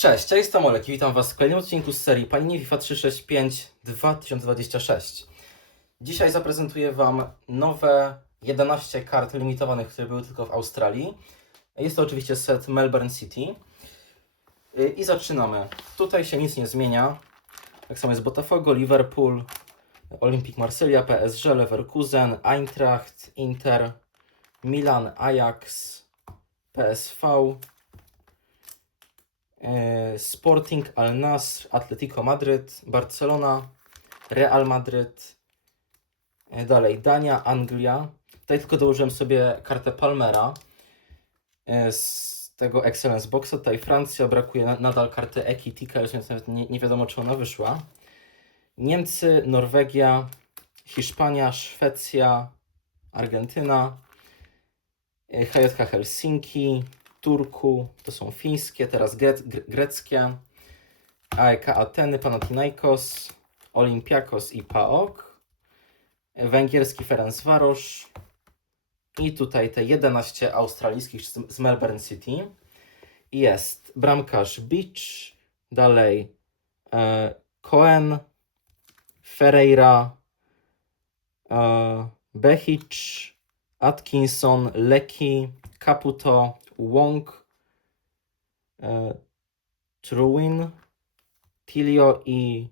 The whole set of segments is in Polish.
Cześć, ja jestem Olek i witam Was w kolejnym odcinku z serii Panini FIFA 365 2026. Dzisiaj zaprezentuję Wam nowe 11 kart limitowanych, które były tylko w Australii. Jest to oczywiście set Melbourne City. Y, I zaczynamy. Tutaj się nic nie zmienia. Tak samo jest Botafogo, Liverpool, Olympique Marsylia, PSG, Leverkusen, Eintracht, Inter, Milan, Ajax, PSV, Sporting, Al Nasr, Atletico Madryt, Barcelona, Real Madryt, e, dalej Dania, Anglia. Tutaj tylko dołożyłem sobie kartę Palmera e, z tego Excellence Boxa. Tutaj Francja, brakuje na, nadal karty Ekitika, więc nawet nie, nie wiadomo czy ona wyszła. Niemcy, Norwegia, Hiszpania, Szwecja, Argentyna, e, HJK Helsinki, Turku, to są fińskie, teraz gre gre greckie, AEK Ateny, Panathinaikos, Olympiakos i PAOK, węgierski Ferencvaros i tutaj te 11 australijskich z Melbourne City. Jest bramkarz Beach, dalej e, Cohen, Ferreira, e, Behic, Atkinson, Lecky, Caputo, Wong, e, Truin, Tilio i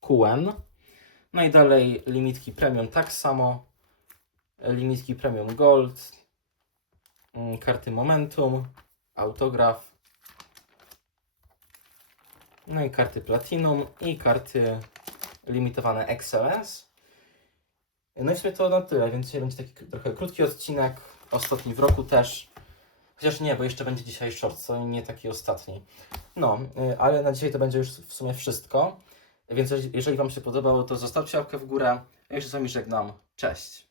Kuen. No i dalej limitki premium tak samo. Limitki premium gold, mm, karty momentum, autograf. No i karty platinum i karty limitowane excellence. No i w sumie to na tyle, więc dzisiaj będzie taki trochę krótki odcinek, ostatni w roku też. Chociaż nie, bo jeszcze będzie dzisiaj short, co nie taki ostatni. No, y, ale na dzisiaj to będzie już w sumie wszystko. Więc jeżeli- Wam się podobało, to zostawcie łapkę w górę. Ja się z Wami żegnam. Cześć!